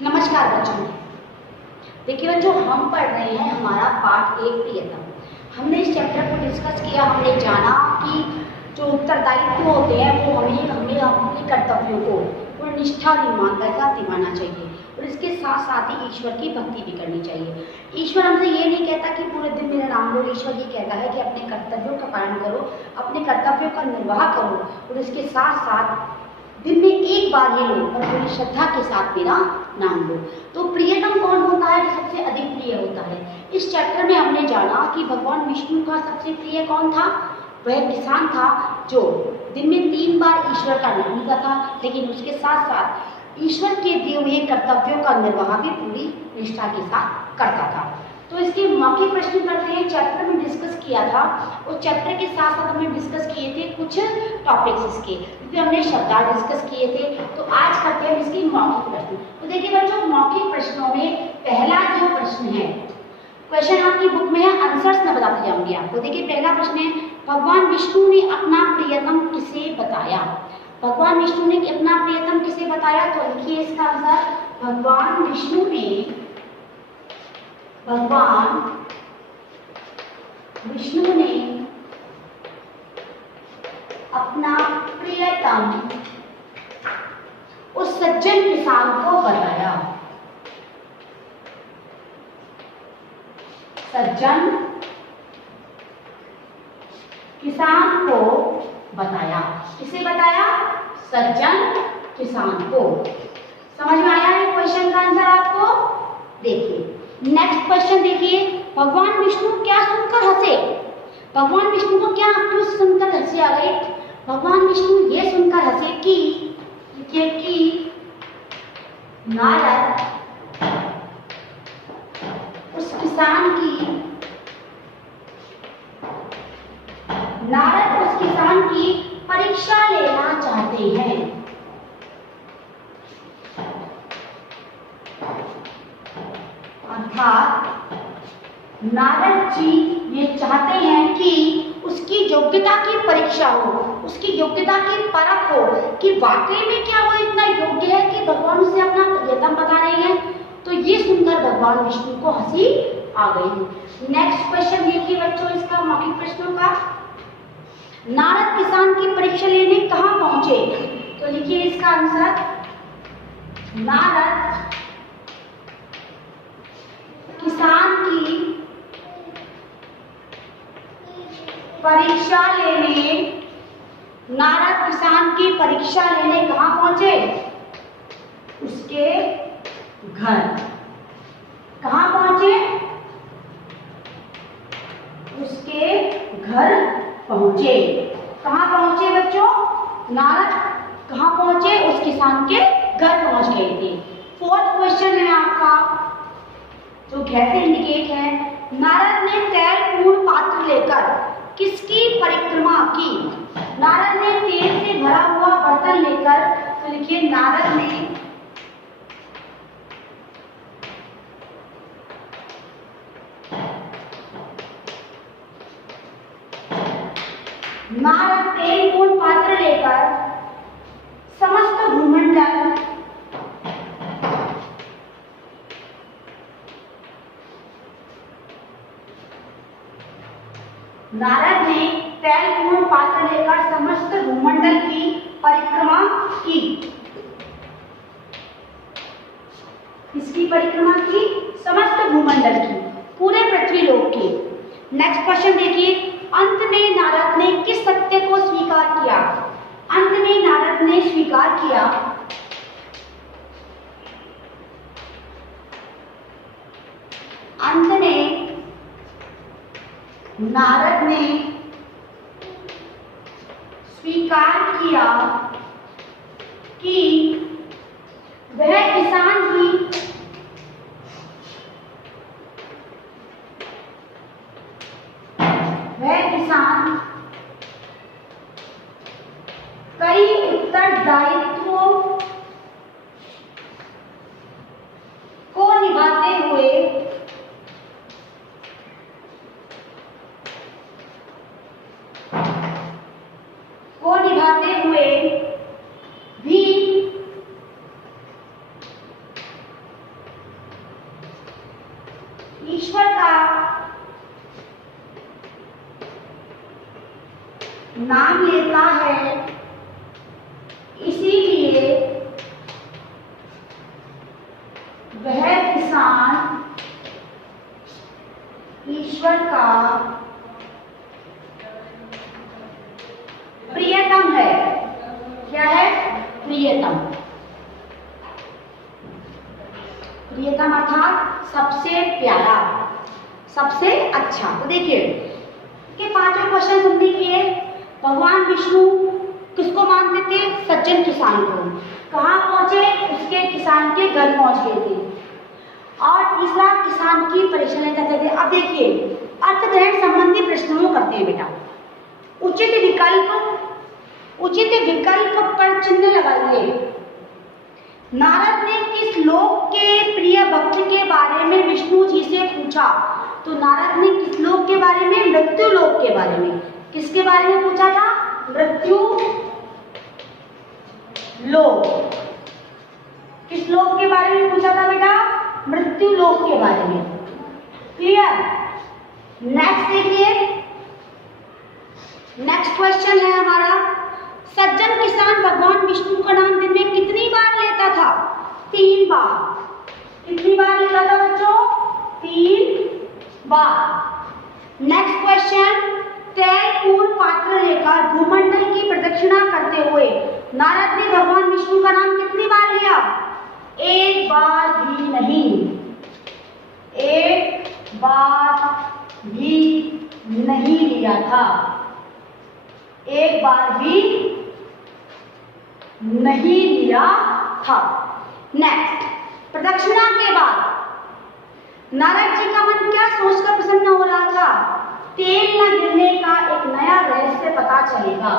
नमस्कार बच्चों। देखिए बच्चों, हम पढ़ रहे हैं हमारा पाठ 1 प्रियतम। हमने इस चैप्टर को डिस्कस किया। हमने जाना कि जो उत्तरदायित्व होते हैं वो हमें अपने कर्तव्यों को और निष्ठा और ईमानदारी के साथ निभाना चाहिए और इसके साथ साथ ही ईश्वर की भक्ति भी करनी चाहिए। ईश्वर हमसे ये नहीं कहता कि पूरे दिन मेरा नाम लो। ईश्वर ये कहता है कि अपने कर्तव्यों का पालन करो, अपने कर्तव्यों का निर्वाह करो और इसके साथ साथ दिन में एक बार ही लो और पूरी श्रद्धा के साथ मेरा नाम लो। तो प्रियतम कौन होता है जो सबसे अधिक प्रिय होता है? इस चैप्टर में हमने जाना कि भगवान विष्णु का सबसे प्रिय कौन था। वह किसान था जो दिन में 3 बार ईश्वर का नाम लेता था, लेकिन उसके साथ साथ ईश्वर के दिए हुए कर्तव्यों का निर्वाह भी पूरी निष्ठा के साथ करता था। तो इसके मौखिक प्रश्न करते हैं। चैप्टर में डिस्कस किया था और चैप्टर के साथ साथ हमने डिस्कस किए थे कुछ टॉपिक्स इसके, क्योंकि हमने शब्दार्थ डिस्कस किए थे। तो आज करते हैं इसके मौखिक प्रश्न। तो देखिए बच्चों, मौखिक प्रश्नों में पहला जो प्रश्न है, क्वेश्चन आपकी बुक में है, आंसर्स मैं बताती जाऊंगी आपको। देखिए पहला प्रश्न है, भगवान विष्णु ने अपना प्रियतम किसे बताया? भगवान विष्णु ने अपना प्रियतम किसे बताया? तो लिखिए इसका आंसर, भगवान विष्णु ने अपना प्रियतम उस सज्जन किसान को बताया। सज्जन किसान को बताया। किसे बताया? सज्जन किसान को। समझ में आया है क्वेश्चन का आंसर आपको? देखिए नेक्स्ट क्वेश्चन देखिए, भगवान विष्णु क्या सुनकर हंसे? भगवान विष्णु को क्या क्यों सुनकर हंसी आ गई? भगवान विष्णु ये सुनकर हंसे कि नारद उस किसान की परीक्षा लेना चाहते हैं। अर्थात नारद जी ये चाहते हैं कि उसकी योग्यता की परीक्षा हो, उसकी योग्यता की परख हो कि वाकई में क्या वो इतना योग्य है कि भगवान उसे अपना प्रियतम बता रहे हैं। तो ये सुनकर भगवान विष्णु को हंसी आ गई। नेक्स्ट क्वेश्चन देखिए बच्चों, इसका मौखिक प्रश्नों का, नारद किसान की परीक्षा लेने कहाँ पहुंचे? तो लिखिए इसका आंसर, नारद किसान की परीक्षा लेने, नारद किसान की परीक्षा लेने कहाँ पहुंचे? उसके घर। कहाँ पहुंचे? उसके घर पहुंचे। कहाँ पहुंचे बच्चों? नारद कहाँ पहुंचे? उस किसान के घर पहुंच गए थे। फोर्थ क्वेश्चन है आपका, जो घर से इंडिकेट है, नारद ने तेल पूर्ण पात्र लेकर किसकी परिक्रमा की? नारद ने तेल से भरा हुआ बर्तन लेकर, तो लिखिए नारद तेल पूर्ण पात्र लेकर समस्त भूमंडल नारद ने तेल पूर्ण पात्र लेकर समस्त भूमंडल की परिक्रमा की। किसकी परिक्रमा की? समस्त भूमंडल की, पूरे पृथ्वीलोक की। नेक्स्ट क्वेश्चन देखिए, अंत में नारद ने किस सत्य को स्वीकार किया? अंत में नारद ने स्वीकार किया अंत में नारद ने स्वीकार किया कि वह किसान कई उत्तरदायित्वों को निभाते हुए प्रियतम। प्रियतम अर्थात सबसे प्यारा, सबसे अच्छा। तो देखिए कि पांचों क्वेश्चन हमने किए। भगवान विष्णु किसको मानते थे? सज्जन किसान को। कहाँ पहुंचे? उसके किसान के घर पहुंच गए थे। और तीसरा, किसान की परीक्षा लेते थे। अब देखिए अर्थग्रहण संबंधी प्रश्नों करते हैं बेटा। उचित विकल्प पर चिन्ह लगाइए। नारद ने किस लोक के प्रिय भक्त के बारे में विष्णु जी से पूछा? तो नारद ने किस लोक के बारे में? मृत्यु लोक के बारे में। किसके बारे में पूछा था? मृत्यु लोक। किस लोक के बारे में पूछा था बेटा? मृत्यु लोक के बारे में। क्लियर? नेक्स्ट देखिए, नेक्स्ट क्वेश्चन है हमारा, सज्जन किसान भगवान विष्णु का नाम दिन में कितनी बार लेता था? 3 बार। कितनी बार लेता था बच्चों? 3 बार। नेक्स्ट क्वेश्चन, तैलपूर्ण पात्र लेकर भूमंडल की प्रदक्षिणा करते हुए नारद ने भगवान विष्णु का नाम कितनी बार लिया? 1 बार भी नहीं। 1 बार भी नहीं लिया था। 1 बार भी नहीं लिया था। नेक्स्ट, प्रदक्षिणा के बाद नारद जी का मन क्या सोचकर प्रसन्न हो रहा था? तेल न गिरने का एक नया रहस्य पता चलेगा।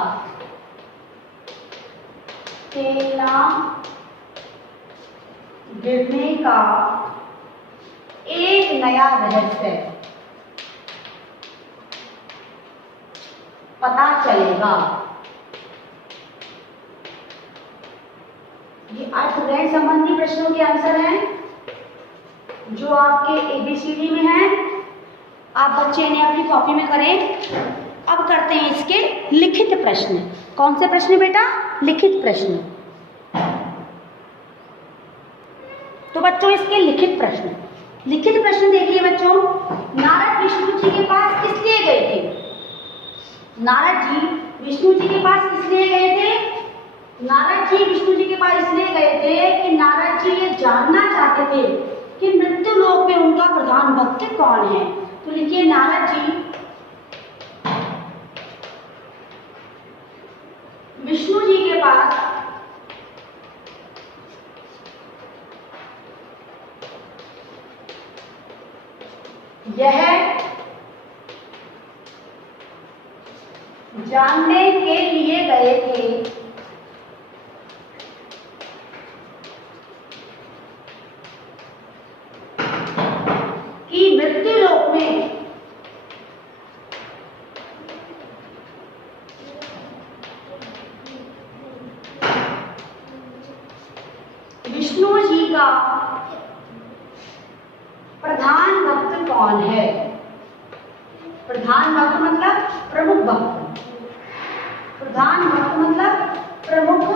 तेल न गिरने का एक नया रहस्य पता चलेगा। ये अर्थग्रहण संबंधी प्रश्नों के आंसर हैं जो आपके ABCD में हैं। आप बच्चे ने अपनी कॉपी में करें। अब करते हैं इसके लिखित प्रश्न। कौन से प्रश्न बेटा? लिखित प्रश्न। तो बच्चों इसके लिखित प्रश्न। लिखित प्रश्न देखिए बच्चों, नारद विष्णु जी के पास किस लिए गए थे? नारद जी विष्णु जी के पास किस लिए गए थे? नारद जी विष्णु जी के पास इसलिए गए थे कि नारद जी ये जानना चाहते थे कि मृत्यु लोक में उनका प्रधान भक्त कौन है। तो लिखिए, नारद जी विष्णु जी के पास यह जानने के लिए गए थे कि मृत्यु लोक में विष्णु जी का प्रधान भक्त कौन है। प्रधान भक्त मतलब प्रमुख भक्त। प्रधान भक्त मतलब प्रमुख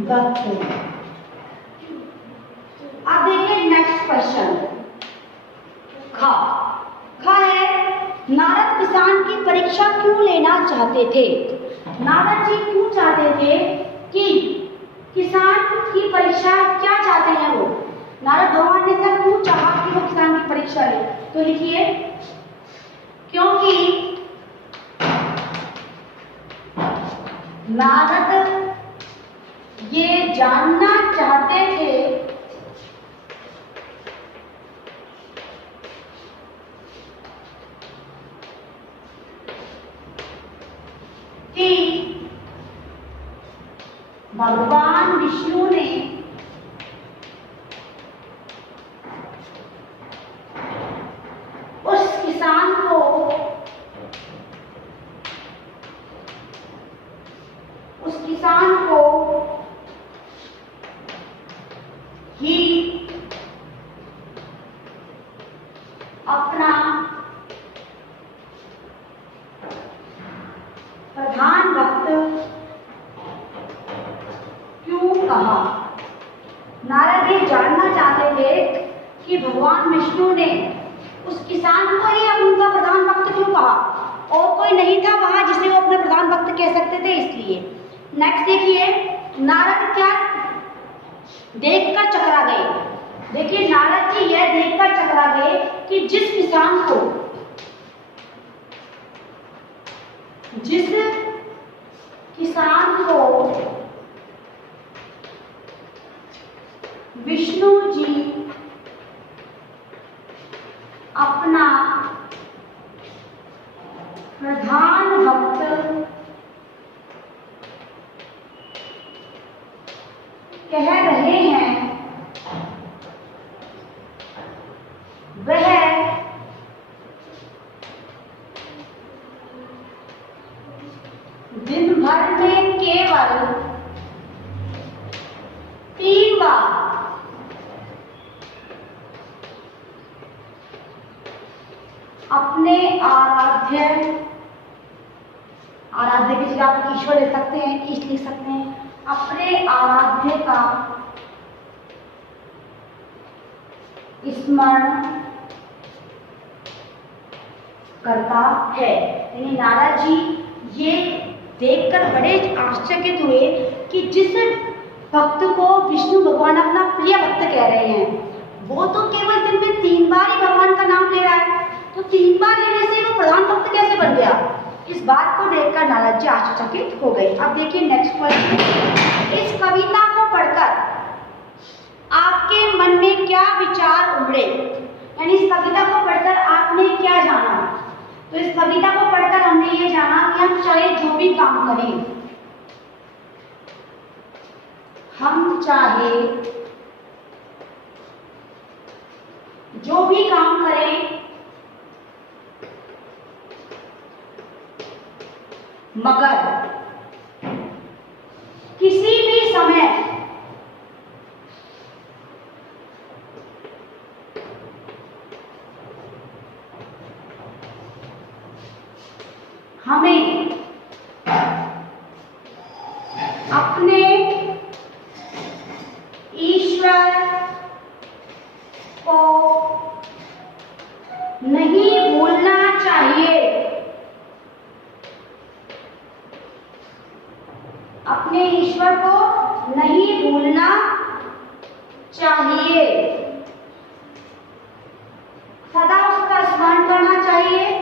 भक्त। अब देखिए नेक्स्ट क्वेश्चन, खा है, नारद किसान की परीक्षा क्यों लेना चाहते थे? नारद जी क्यों चाहते थे कि किसान की परीक्षा, क्या चाहते हैं वो? नारद भगवान ने तब क्यों चाहा कि वो किसान की परीक्षा ले? तो लिखिए, क्योंकि नारद ये जानना चाहते थे कि भगवान विष्णु ने उस किसान को ही अपना प्रधान भक्त क्यों कहा? नारद ये जानना चाहते थे कि भगवान विष्णु ने उस किसान को ही उनका प्रधान भक्त क्यों कहा, और कोई नहीं था वहां जिसे वो अपना प्रधान भक्त कह सकते थे, इसलिए। नेक्स्ट देखिए, नारद क्या देखकर चकरा गए। देखिए नारद जी यह देखकर चकरा गए कि जिस किसान को विष्णु जी अपना प्रधान भक्त कह रहे हैं, वह दिन भर में केवल 3 बार अपने आराध्य की जगह आप ईश्वर ले सकते हैं, ईश लिख सकते हैं, अपने आराध्य का स्मरण करता है। यानी नारद जी ये देखकर बड़े आश्चर्यचकित हुए कि जिस भक्त को विष्णु भगवान अपना प्रिय भक्त कह रहे हैं, वो तो केवल दिन में 3 बार ही भगवान का नाम ले रहा है, तो 3 बार लेने से वो प्रधान भक्त कैसे बन गया। इस बात को देखकर नारद जी आश्चर्यचकित हो गए। अब देखिए नेक्स्ट क्वेश्चन, इस कविता को पढ़कर आपके मन में क्या विचार उमड़े। यानी इस कविता को पढ़कर आपने क्या जाना। तो इस कविता को पढ़कर हमने ये जाना कि हम चाहे जो भी काम करें, हम चाहे जो भी काम करें, मगर किसी भी समय हमें अपने ईश्वर को नहीं भूलना चाहिए। अपने ईश्वर को नहीं भूलना चाहिए, सदा उसका स्मरण करना चाहिए।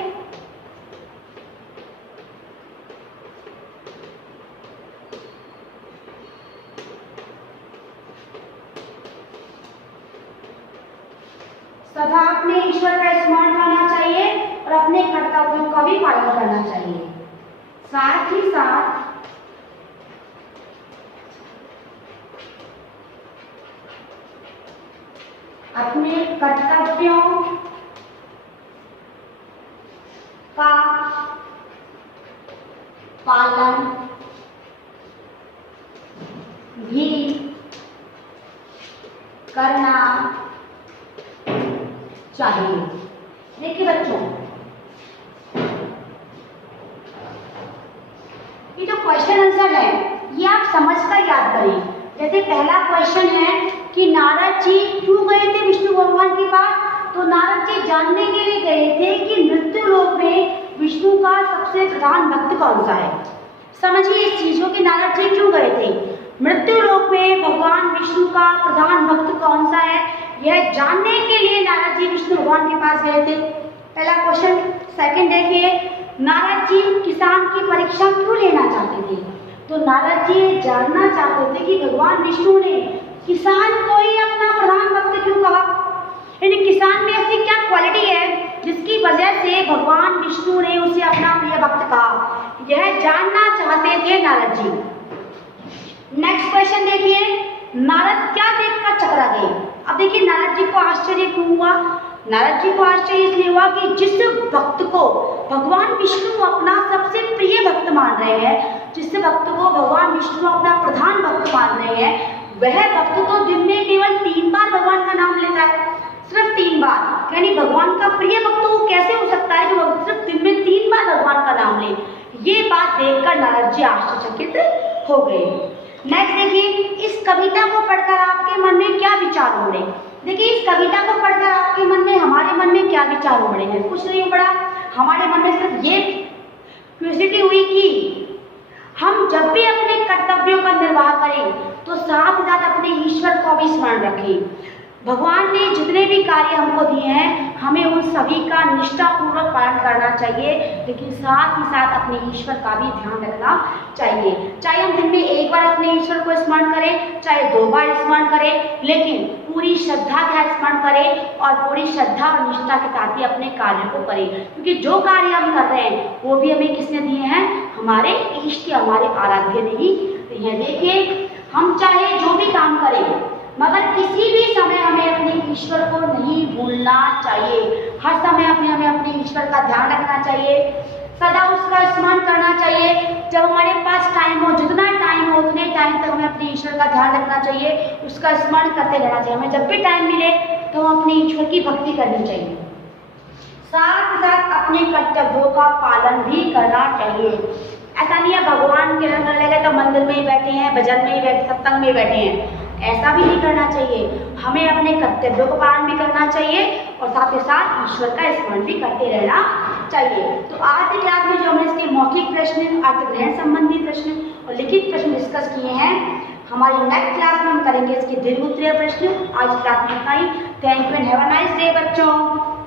सदा अपने ईश्वर का स्मरण करना चाहिए और अपने कर्तव्यों का भी पालन करना चाहिए। साथ ही साथ अपने कर्तव्यों का पालन भी करना चाहिए। देखिए बच्चों, ये जो क्वेश्चन आंसर है ये आप समझकर याद करें। जैसे पहला क्वेश्चन है कि नारद जी क्यों गए थे विष्णु भगवान के पास। तो नारद जी जानने के लिए गए थे कि मृत्यु लोक में विष्णु का सबसे प्रधान भक्त कौन सा है। समझिए इस चीज को कि नारद जी क्यों गए थे। मृत्यु लोक में भगवान विष्णु का प्रधान भक्त कौन सा है, यह जानने के लिए नारद जी विष्णु भगवान के पास गए थे। पहला क्वेश्चन। सेकंड देखिए, नारद जी किसान की परीक्षा क्यों लेना चाहते थे। तो नारद जी जानना चाहते थे कि भगवान विष्णु ने किसान को ही अपना प्रधान भक्त क्यों कहा, यानी किसान में ऐसी क्या क्वालिटी है जिसकी वजह से भगवान विष्णु ने उसे अपना प्रिय भक्त कहा, यह जानना चाहते थे नारद जी। नेक्स्ट क्वेश्चन देखिए, नारद क्या देखकर चकरा गए। अब देखिए नारद जी को आश्चर्य क्यों हुआ। नारद जी को आश्चर्य इसलिए हुआ कि जिस भक्त को भगवान विष्णु अपना सबसे प्रिय भक्त मान रहे हैं, जिस भक्त को भगवान विष्णु अपना प्रधान भक्त मान रहे हैं, वह भक्त तो दिन में केवल 3 बार भगवान का नाम लेता है, सिर्फ 3 बार। यानी भगवान का प्रिय भक्त वो कैसे हो सकता है जो सिर्फ दिन में 3 बार भगवान का नाम ले। ये बात देखकर नारद जी आश्चर्यचकित हो गए। नेक्स्ट देखिए, इस कविता को पढ़कर आपके मन में क्या विचार उमड़े। देखिए इस कविता को पढ़कर आपके मन में, हमारे मन में क्या विचार उमड़े हैं। कुछ नहीं पड़ा, हमारे मन में सिर्फ ये क्यूरियोसिटी हुई कि हम जब भी अपने कर्तव्यों का निर्वाह करें, करें तो साथ ही साथ अपने ईश्वर को भी स्मरण रखें। भगवान ने जितने भी कार्य हमको दिए हैं हमें उन सभी का निष्ठापूर्वक पालन करना चाहिए, लेकिन साथ ही साथ अपने ईश्वर का भी ध्यान रखना चाहिए। चाहे हम दिन में एक बार अपने ईश्वर को स्मरण करें, चाहे 2 बार स्मरण करें, लेकिन पूरी श्रद्धा का स्मरण करें और पूरी श्रद्धा और निष्ठा के साथ ही अपने कार्य को करें, क्योंकि जो कार्य हम कर रहे हैं वो भी हमें किसने दिए हैं? हमारे इष्ट, हमारे आराध्य ने ही दिए हैं। देखिए, हम चाहे जो भी काम करें मगर किसी भी समय हमें अपने ईश्वर को नहीं भूलना चाहिए। हर समय हमें अपने ईश्वर का ध्यान रखना चाहिए, सदा उसका स्मरण करना चाहिए। जब हमारे पास टाइम हो, जितना टाइम हो उतने टाइम तक हमें अपने ईश्वर का ध्यान रखना चाहिए, उसका स्मरण करते रहना चाहिए। हमें जब भी टाइम मिले तो हम अपने ईश्वर की भक्ति करनी चाहिए, साथ ही साथ अपने कर्तव्यों का पालन भी करना चाहिए। ऐसा नहीं है भगवान के रंग लगे तो मंदिर में ही बैठे हैं, भजन में ही बैठे, सत्संग में ही बैठे हैं, ऐसा भी नहीं करना चाहिए। हमें अपने कर्तव्यों का पालन भी करना चाहिए और साथ ही साथ ईश्वर का स्मरण भी करते रहना चाहिए। तो आज की क्लास में जो हमने इसके मौखिक प्रश्न, अर्थग्रहण संबंधी प्रश्न और लिखित प्रश्न डिस्कस किए हैं, हमारी नेक्स्ट क्लास में हम करेंगे इसके दीर्घ उत्तरीय प्रश्न। आज क्लास में इतना ही। Thank you and have a nice day बच्चों।